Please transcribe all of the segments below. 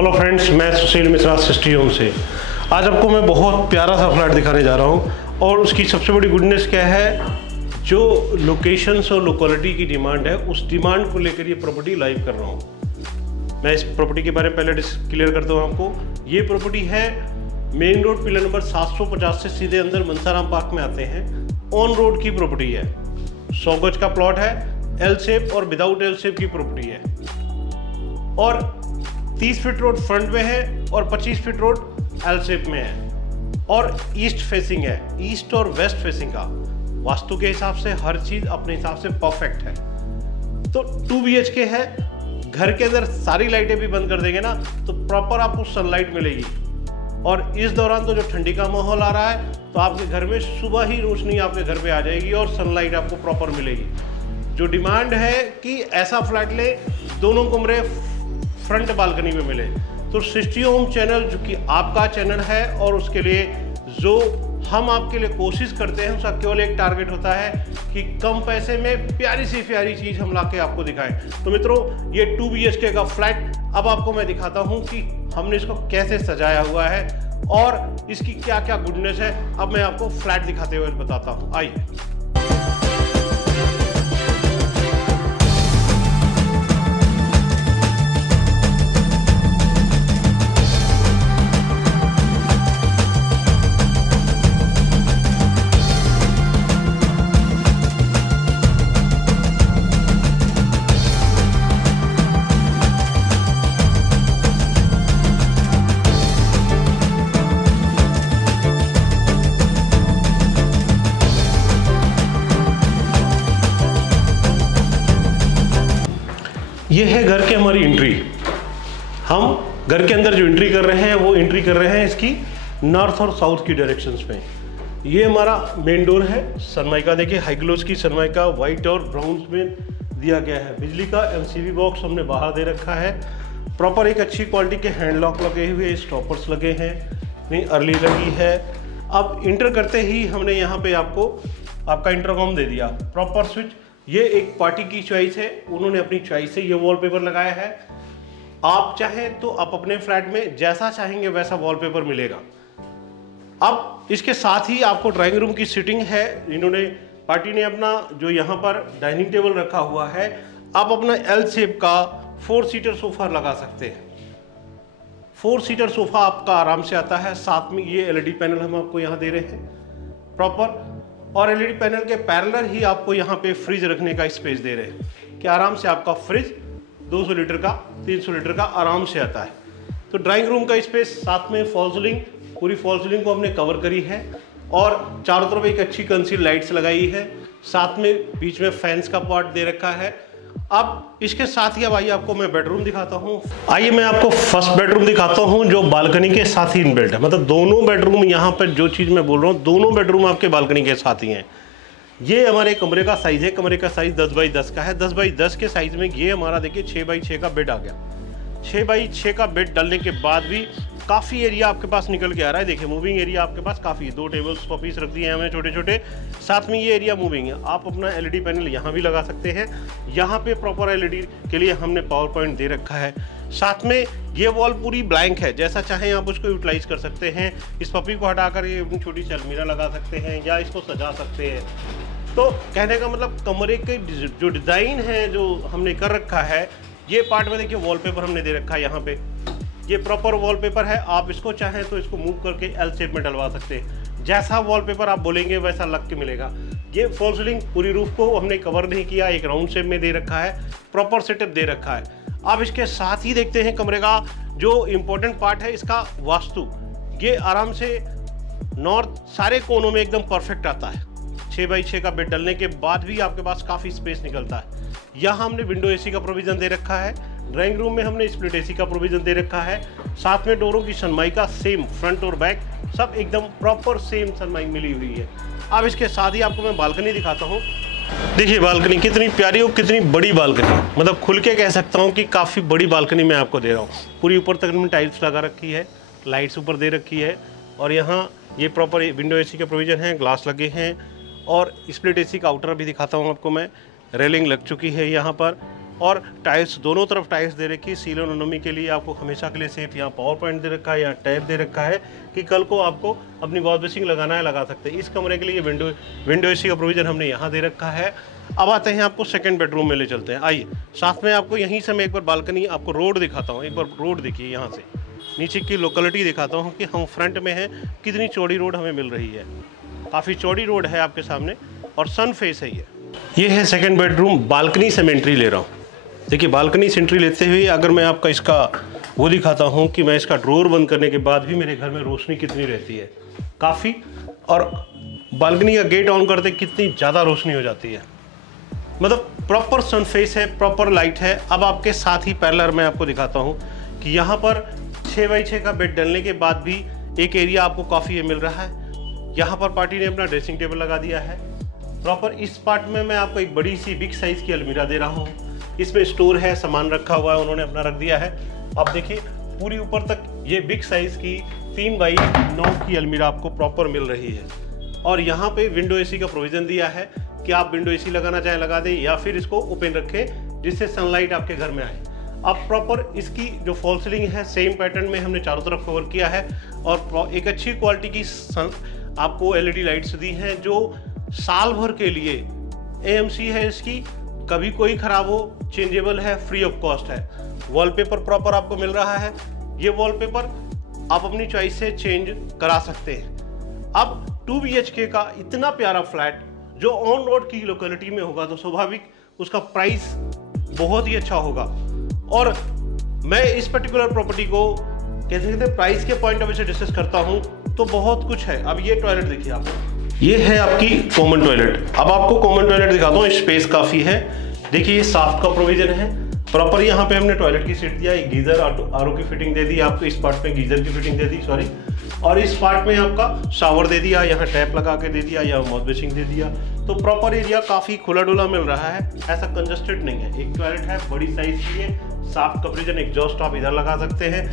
Hello friends, मैं सुशील Mishra sixty home से। आज आपको मैं बहुत प्यारा सा फ्लैट दिखाने जा रहा हूँ और उसकी सबसे बड़ी गुडनेस क्या है, जो लोकेशंस और लोकेलिटी की डिमांड है उस डिमांड को लेकर ये प्रॉपर्टी लाइव कर रहा हूँ। मैं इस प्रॉपर्टी के बारे में पहले क्लियर करता हूँ आपको। ये प्रॉपर्टी है मेन रोड पिलर नंबर 750 से सीधे अंदर मनसाराम पार्क में आते हैं। ऑन रोड की प्रॉपर्टी है, 100 गज का प्लॉट है, एल शेप और विदाउट एल शेप की प्रॉपर्टी है और 30 फीट रोड फ्रंट में है और 25 फीट रोड एल शेप में है और ईस्ट फेसिंग है, ईस्ट और वेस्ट फेसिंग का। वास्तु के हिसाब से हर चीज अपने हिसाब से परफेक्ट है। तो 2 BHK है, घर के अंदर सारी लाइटें भी बंद कर देंगे ना तो प्रॉपर आपको सनलाइट मिलेगी और इस दौरान तो जो ठंडी का माहौल आ रहा है तो आपके घर में सुबह ही रोशनी आपके घर पे आ जाएगी और सनलाइट आपको प्रॉपर मिलेगी। जो डिमांड है कि ऐसा फ्लैट ले, दोनों कमरे फ्रंट बालकनी में मिले, तो सिस्टी होम चैनल जो कि आपका चैनल है और उसके लिए जो हम आपके लिए कोशिश करते हैं उसका केवल एक टारगेट होता है कि कम पैसे में प्यारी सी प्यारी चीज़ हम लाके आपको दिखाएं। तो मित्रों, ये 2 BHK का फ्लैट अब आपको मैं दिखाता हूं कि हमने इसको कैसे सजाया हुआ है और इसकी क्या क्या गुडनेस है। अब मैं आपको फ्लैट दिखाते हुए बताता हूं, आइए। ये है घर के हमारी एंट्री। हम घर के अंदर जो एंट्री कर रहे हैं वो एंट्री कर रहे हैं इसकी नॉर्थ और साउथ की डायरेक्शंस में। ये हमारा मेन डोर है। सनमाइका देखिए, हाई ग्लोस की सनमाइका वाइट और ब्राउन में दिया गया है। बिजली का MCB बॉक्स हमने बाहर दे रखा है। प्रॉपर एक अच्छी क्वालिटी के हैंड लॉक लगे हुए, स्टॉपर्स लगे हैं, नहीं अर्ली लगी है। अब इंटर करते ही हमने यहाँ पे आपका इंटरकॉम दे दिया, प्रॉपर स्विच। ये एक पार्टी की चॉइस है, उन्होंने अपनी चॉइस से ये वॉलपेपर लगाया है। आप चाहें तो आप अपने फ्लैट में जैसा चाहेंगे वैसा वॉलपेपर मिलेगा। अब इसके साथ ही आपको ड्राइंग रूम की सीटिंग है। इन्होंने पार्टी ने अपना जो यहाँ पर डाइनिंग टेबल रखा हुआ है, आप अपना एल शेप का 4 सीटर सोफा लगा सकते हैं। 4 सीटर सोफा आपका आराम से आता है। साथ में ये LED पैनल हम आपको यहाँ दे रहे हैं प्रॉपर, और LED पैनल के पैरेलल ही आपको यहाँ पे फ्रिज रखने का स्पेस दे रहे हैं कि आराम से आपका फ्रिज 200 लीटर का 300 लीटर का आराम से आता है। तो ड्राइंग रूम का स्पेस, साथ में फॉल सीलिंग, पूरी फॉल सीलिंग को हमने कवर करी है और चारों तरफ एक अच्छी कंसील लाइट्स लगाई है। साथ में बीच में फैंस का पार्ट दे रखा है। अब इसके साथ ही अब आइए आपको मैं बेडरूम दिखाता हूँ। आइए मैं आपको फर्स्ट बेडरूम दिखाता हूँ जो बालकनी के साथ ही इनबिल्ट है। मतलब दोनों बेडरूम, यहाँ पर जो चीज़ मैं बोल रहा हूँ, दोनों बेडरूम आपके बालकनी के साथ ही हैं। ये हमारे कमरे का साइज़ है। कमरे का साइज़ 10 बाई 10 का है। 10 बाई 10 के साइज़ में ये हमारा देखिए 6 बाई 6 का बेड आ गया। 6 बाई 6 का बेड डालने के बाद भी काफ़ी एरिया आपके पास निकल के आ रहा है। देखिए मूविंग एरिया आपके पास काफ़ी है। 2 टेबल्स पॉपीस रख दिए हैं हमने छोटे छोटे। साथ में ये एरिया मूविंग है। आप अपना LED पैनल यहाँ भी लगा सकते हैं। यहाँ पे प्रॉपर LED के लिए हमने पावर पॉइंट दे रखा है। साथ में ये वॉल पूरी ब्लैंक है, जैसा चाहें आप उसको यूटिलाइज कर सकते हैं। इस पपी को हटाकर ये अपनी छोटी सी अलमीरा लगा सकते हैं या इसको सजा सकते हैं। तो कहने का मतलब कमरे के जो डिज़ाइन है जो हमने कर रखा है, ये पार्ट में देखिए वॉलपेपर हमने दे रखा है। यहाँ पे ये प्रॉपर वॉलपेपर है। आप इसको चाहें तो इसको मूव करके एल शेप में डलवा सकते हैं। जैसा वॉलपेपर आप बोलेंगे वैसा लग के मिलेगा। ये फॉल सीलिंग पूरी रूफ को हमने कवर नहीं किया, एक राउंड शेप में दे रखा है, प्रॉपर सेटअप दे रखा है। अब इसके साथ ही देखते हैं कमरे का जो इम्पोर्टेंट पार्ट है, इसका वास्तु। ये आराम से नॉर्थ सारे कोनों में एकदम परफेक्ट आता है। 6 बाई 6 का बेड डलने के बाद भी आपके पास काफ़ी स्पेस निकलता है। यहाँ हमने विंडो AC का प्रोविज़न दे रखा है। ड्राइंग रूम में हमने स्प्लिट AC का प्रोविज़न दे रखा है। साथ में डोरों की सनमाइका सेम, फ्रंट और बैक सब एकदम प्रॉपर सेम सनमाइक मिली हुई है। अब इसके साथ ही आपको मैं बालकनी दिखाता हूँ। देखिए बालकनी कितनी प्यारी और कितनी बड़ी बालकनी, मतलब खुल के कह सकता हूँ कि काफ़ी बड़ी बालकनी मैं आपको दे रहा हूँ। पूरी ऊपर तक में टाइल्स लगा रखी है, लाइट्स ऊपर दे रखी है और यहाँ ये प्रॉपर विंडो AC के प्रोविज़न है, ग्लास लगे हैं और स्प्लिट AC का आउटर भी दिखाता हूँ आपको मैं। रेलिंग लग चुकी है यहाँ पर। और टाइल्स दोनों तरफ टाइल्स दे रखी है। सीलोनोमी के लिए आपको हमेशा के लिए सेफ यहाँ पावर पॉइंट दे रखा है, यहाँ टैब दे रखा है कि कल को आपको अपनी वॉश बेसिंग लगाना है लगा सकते हैं। इस कमरे के लिए विंडो एसी का प्रोविजन हमने यहाँ दे रखा है। अब आते हैं आपको सेकंड बेडरूम में ले चलते हैं। आइए साथ में आपको यहीं से मैं एक बार बालकनी आपको रोड दिखाता हूँ। एक बार रोड देखिए, यहाँ से नीचे की लोकेलिटी दिखाता हूँ कि हम फ्रंट में हैं, कितनी चौड़ी रोड हमें मिल रही है। काफ़ी चौड़ी रोड है आपके सामने और सन फेस है ये है सेकंड बेडरूम। बालकनी से मैं एंट्री ले रहा हूँ। देखिए बालकनी से एंट्री लेते हुए अगर मैं आपका इसका वो दिखाता हूँ कि मैं इसका ड्रोर बंद करने के बाद भी मेरे घर में रोशनी कितनी रहती है, काफ़ी। और बालकनी का गेट ऑन करते कितनी ज़्यादा रोशनी हो जाती है, मतलब प्रॉपर सन फेस है, प्रॉपर लाइट है। अब आपके साथ ही पैरेलल मैं आपको दिखाता हूँ कि यहाँ पर 6x6 का बेड डलने के बाद भी एक एरिया आपको काफ़ी ये मिल रहा है। यहाँ पर पार्टी ने अपना ड्रेसिंग टेबल लगा दिया है प्रॉपर। इस पार्ट में मैं आपको एक बड़ी सी बिग साइज़ की अलमीरा दे रहा हूँ। इसमें स्टोर है, सामान रखा हुआ है, उन्होंने अपना रख दिया है। आप देखिए पूरी ऊपर तक ये बिग साइज़ की 3x9 की अलमीरा आपको प्रॉपर मिल रही है। और यहाँ पे विंडो एसी का प्रोविज़न दिया है कि आप विंडो एसी लगाना चाहें लगा दें या फिर इसको ओपन रखें जिससे सनलाइट आपके घर में आए। अब प्रॉपर इसकी जो फॉल सीलिंग है सेम पैटर्न में हमने चारों तरफ कवर किया है और एक अच्छी क्वालिटी की आपको एलईडी लाइट्स दी हैं जो साल भर के लिए एएमसी है इसकी, कभी कोई खराब हो चेंजेबल है, फ्री ऑफ कॉस्ट है। वॉलपेपर प्रॉपर आपको मिल रहा है। ये वॉलपेपर आप अपनी चॉइस से चेंज करा सकते हैं। अब 2 BHK का इतना प्यारा फ्लैट जो ऑन रोड की लोकेलिटी में होगा तो स्वाभाविक उसका प्राइस बहुत ही अच्छा होगा। और मैं इस पर्टिकुलर प्रॉपर्टी को कहते प्राइस के पॉइंट ऑफ व्यू से डिस्कस करता हूँ तो बहुत कुछ है। अब ये टॉयलेट देखिए आप, ये है आपकी कॉमन टॉयलेट। अब आपको कॉमन टॉयलेट दिखाता हूँ, स्पेस काफ़ी है। देखिए ये साफ्ट का प्रोविजन है प्रॉपर। यहाँ पे हमने टॉयलेट की सीट दिया, एक गीजर आरओ की फिटिंग दे दी आपको, इस पार्ट में गीजर की फिटिंग दे दी सॉरी, और इस पार्ट में आपका शावर दे दिया, यहाँ टैप लगा के दे दिया, यहाँ वॉश बेसिंग दे दिया। तो प्रॉपर एरिया काफ़ी खुला डुला मिल रहा है, ऐसा कंजस्टेड नहीं है। एक टॉयलेट है, बड़ी साइज की है, साफ्ट कवरेज, एग्जॉस्ट आप इधर लगा सकते हैं।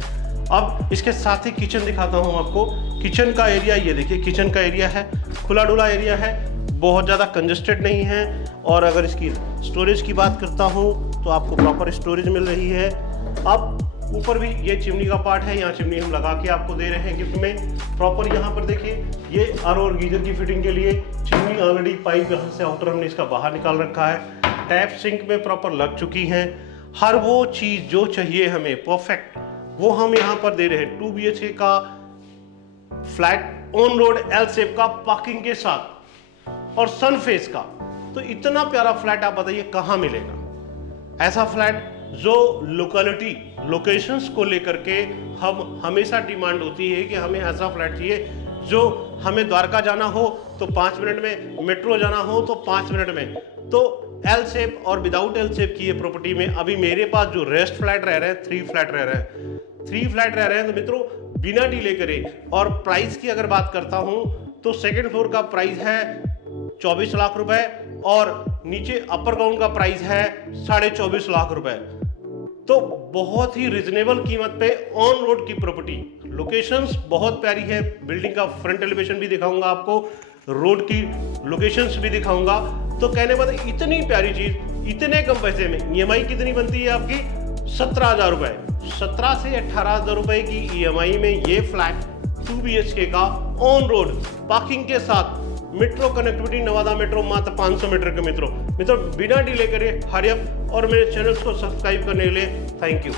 अब इसके साथ ही किचन दिखाता हूँ आपको। किचन का एरिया ये देखिए, किचन का एरिया है, खुला डुला एरिया है, बहुत ज़्यादा कंजस्टेड नहीं है। और अगर इसकी स्टोरेज की बात करता हूँ तो आपको प्रॉपर स्टोरेज मिल रही है। अब ऊपर भी ये चिमनी का पार्ट है, यहाँ चिमनी हम लगा के आपको दे रहे हैं गिफ्ट में। प्रॉपर यहाँ पर देखिए ये आरओ और गीजर की फिटिंग के लिए चिमनी ऑलरेडी पाइप यहाँ से आउटर हमने इसका बाहर निकाल रखा है। टैप सिंक में प्रॉपर लग चुकी हैं। हर वो चीज़ जो चाहिए हमें परफेक्ट वो हम यहाँ पर दे रहे हैं। 2 BHK का flat on road L shape का पार्किंग के साथ और सन फेस का। तो इतना प्यारा फ्लैट आप बताइए कहाँ मिलेगा ऐसा फ्लैट जो लोकेलिटी लोकेशंस को लेकर के हम हमेशा डिमांड होती है कि हमें ऐसा फ्लैट चाहिए जो हमें द्वारका जाना हो तो 5 मिनट में, मेट्रो जाना हो तो 5 मिनट में। तो एल शेप और विदाउट एल शेप की ये प्रॉपर्टी में अभी मेरे पास जो रेस्ट फ्लैट रह रहे हैं 3 फ्लैट रह रहे हैं, 3 फ्लैट रह रहे हैं। तो मित्रों बिना डिले करे, और प्राइस की अगर बात करता हूं तो सेकंड फ्लोर का प्राइस है 24 लाख रुपए और नीचे अपर ग्राउंड का प्राइस है 24.5 लाख रुपए। तो बहुत ही रिजनेबल कीमत पे ऑन रोड की प्रॉपर्टी, लोकेशंस बहुत प्यारी है। बिल्डिंग का फ्रंट एलिवेशन भी दिखाऊंगा आपको, रोड की लोकेशंस भी दिखाऊंगा। तो कहने बाद इतनी प्यारी चीज इतने कम पैसे में, ईएमआई कितनी बनती है आपकी 17,000 रुपए, 17 से 18,000 रुपए की ईएमआई में ये फ्लैट 2 BHK का ऑन रोड पार्किंग के साथ, मेट्रो कनेक्टिविटी, नवादा मेट्रो मात्र 500 मीटर के। मित्रों बिना डिले करे हरी अप और मेरे चैनल को सब्सक्राइब करने के लिए थैंक यू।